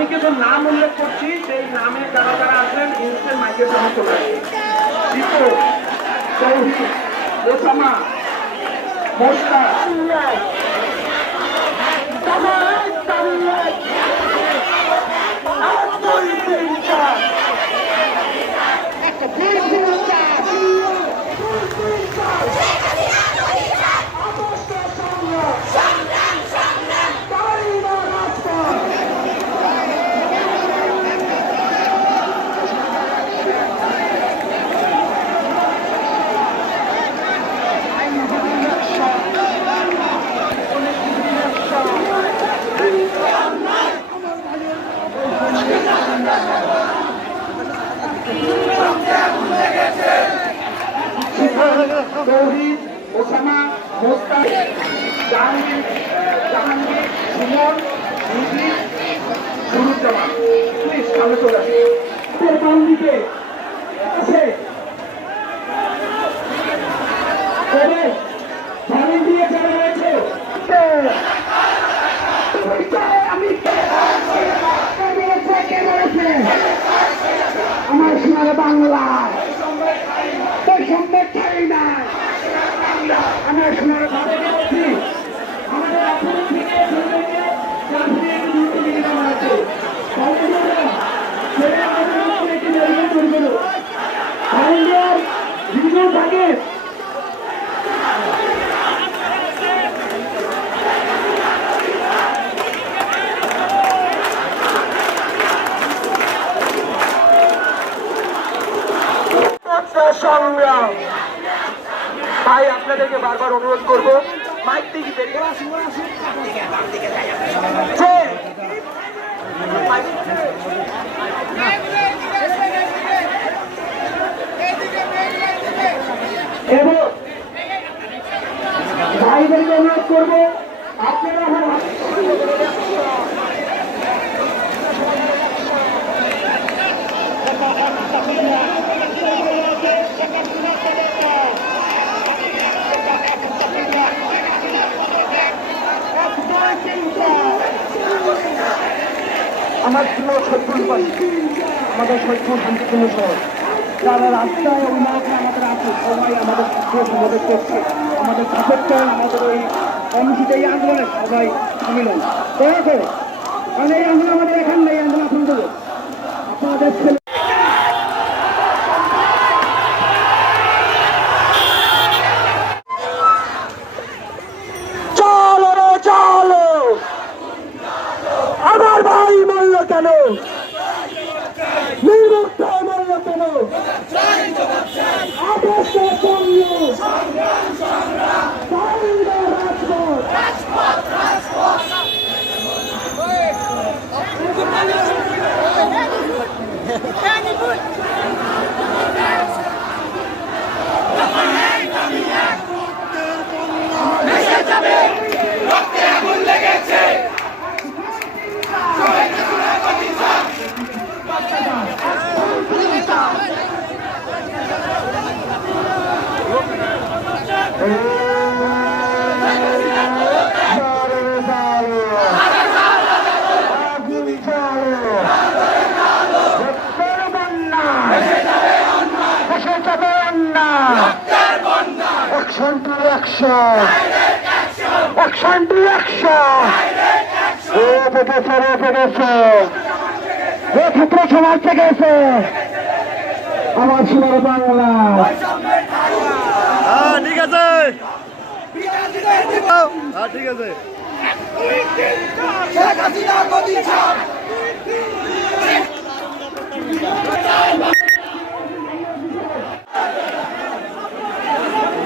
আমি কিছু নাম উল্লেখ করছি, সেই নামে যারা যারা আসবেন ইনস্ট্যান্ট মাইকের সামনে চলে আসবে। দীপু তৌহিদ ওসামা মোস্তা তৌহিদ ওসামা মোস্তা জাহাঙ্গীর আছে করে ধানের দিয়ে যারা রয়েছে পরিচয় আমি কে? কে বলেছে? কে বলেছে? আমার সোনার বাংলায় বৈষম্যের ঠাই নাই আমার সোনার বাবাকে বলছি আমাদের আপনাদের থেকে ছেলেকে চাকরি একটু দূর থেকে নিয়ে নেওয়া আছে কম্পিউটাররা ছেলে আমাদের মধ্যে একটি মেডিকেল তৈরি করো ভলেন্টিয়ার ভিডিও থাকে সংগ্রাম ভাই আপনাদেরকে বারবার অনুরোধ করব মাইক থেকে বেরিয়ে আসুন এবং ভাইদেরকে অনুরোধ করব আপনারা আমার আমার প্রিয় সত্যুর বাড়ি আমাদের সত্য শান্তিপূর্ণ শহর। যারা রাস্তায় অভিনয়কে আমাদের আছে, সবাই আমাদের সমাবেশ করছে। আমাদের সাপেক্ষ আমাদের ওই কমিটিতে এই আন্দোলনে সবাই সামিল হন। দয়া করে কারণ এই আন্দোলন আমাদের এখান নেই আন্দোলন আপনাদের Let's go! Action to action! Action to action! ও পেটেছে রে পেটেছে ও ক্ষেত্র সমাজ থেকে এসে। আমার সোনার বাংলা। হ্যাঁ ঠিক আছে। হ্যাঁ ঠিক আছে।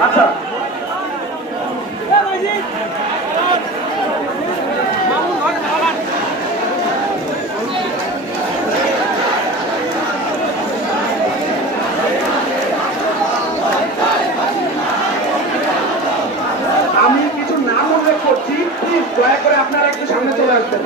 আচ্ছা। আমি কিছু নাম উল্লেখ করছি প্লিজ দয়া করে আপনারা একটু সামনে চলে আসবেন।